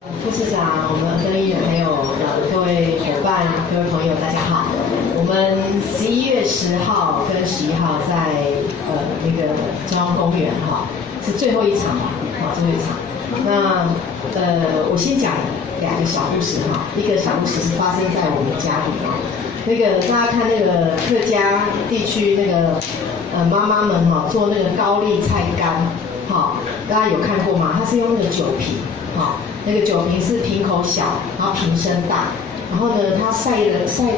副市长，我们跟议员还有各位伙伴、各位朋友，大家好。我们11月10号跟11号在那个中央公园是最后一场最后一场。那我先讲2个小故事一个小故事是发生在我们家里那个大家看那个客家地区那个妈妈们做那个高丽菜干大家有看过吗？它是用那个酒瓶那个酒瓶是瓶口小，然后瓶身大，然后呢，它晒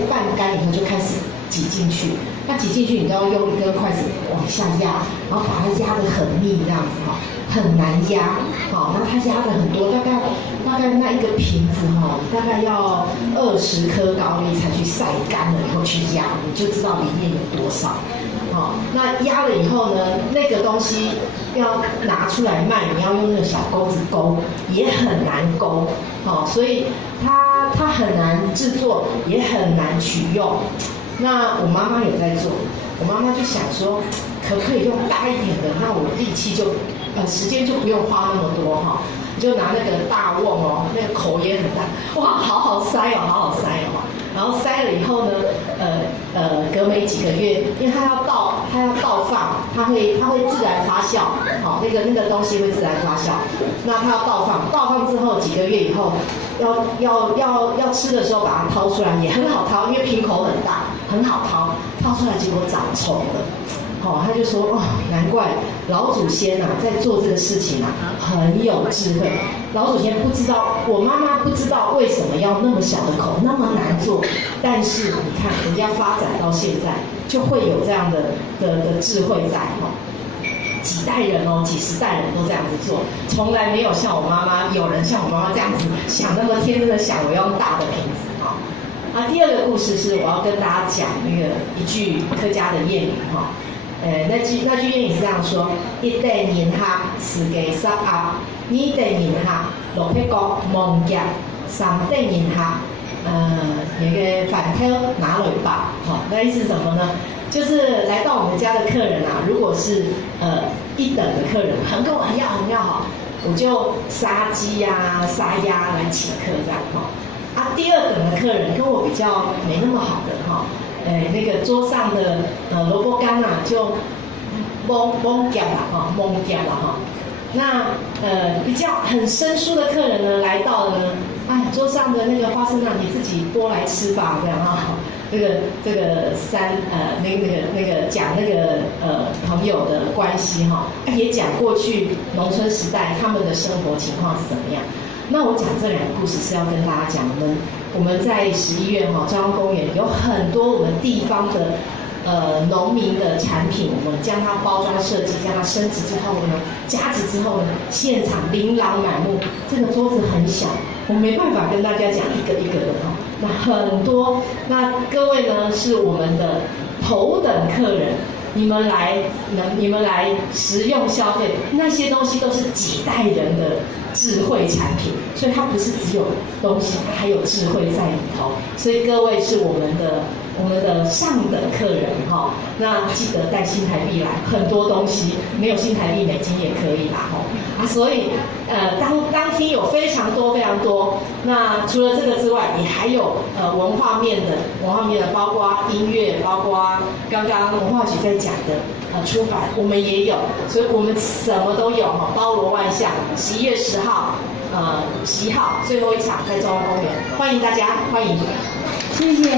半干以后就开始挤进去。那挤进去，你都要用一根筷子往下压，然后把它压得很密，这样子很难压。那它压的很多，大概那一个瓶子大概要20颗高丽菜去晒干了以后去压，你就知道里面有多少。那压了以后呢，那个东西要拿出来卖，你要用那个小钩子勾，也很难勾，所以它很难制作，也很难取用。那我妈妈有在做，我妈妈就想说，可不可以用大一点的？那我力气就时间就不用花那么多就拿那个大瓮那个口也很大，哇，好好塞哦。然后塞了以后呢，隔没几个月，因为它要倒放，它会自然发酵，那个东西会自然发酵。那它要倒放之后几个月以后，要吃的时候把它掏出来也很好掏，因为瓶口很大，很好掏出来结果长虫了。他就说难怪老祖先在做这个事情很有智慧。老祖先不知道，我妈妈不知道为什么要那么小的口，那么难做。但是你看，人家发展到现在，就会有这样的智慧在几代人几十代人都这样子做，从来没有像我妈妈，有人像我妈妈这样子想那么天真的想，我要用大的瓶子第二个故事是我要跟大家讲一句客家的谚语那句谚语是这样说：一代人客自己失压，二代人客落魄國夢夾，三代人客那个反偷拿了吧那意思是什么呢？就是来到我们家的客人如果是一等的客人，跟我很要好，我就杀鸡杀鸭来请客这样第二等的客人跟我比较没那么好的那个桌上的萝卜干就蒙掉了那比较很生疏的客人呢来到了呢，桌上的那个花生你自己多来吃吧，这样这个那个讲那个朋友的关系也讲过去农村时代他们的生活情况是怎么样。那我讲这2个故事是要跟大家讲，我们在11月中央公园有很多我们地方的农民的产品，我们将它包装设计，将它升级之后呢，加值之后呢，现场琳琅满目。这个桌子很小，我没办法跟大家讲一个一个的那很多。那各位呢是我们的头等客人。你们来食用消费，那些东西都是几代人的智慧产品，所以它不是只有东西，它还有智慧在里头。所以各位是我们的上等客人那记得带新台币来，很多东西没有新台币美金也可以啦所以当天有非常多。那除了这个之外，也还有文化面的，包括音乐，包括刚刚文化局在讲的出版，我们也有，所以我们什么都有包罗万象。11月10号11号最后一场在中央公园，欢迎大家，欢迎。谢谢。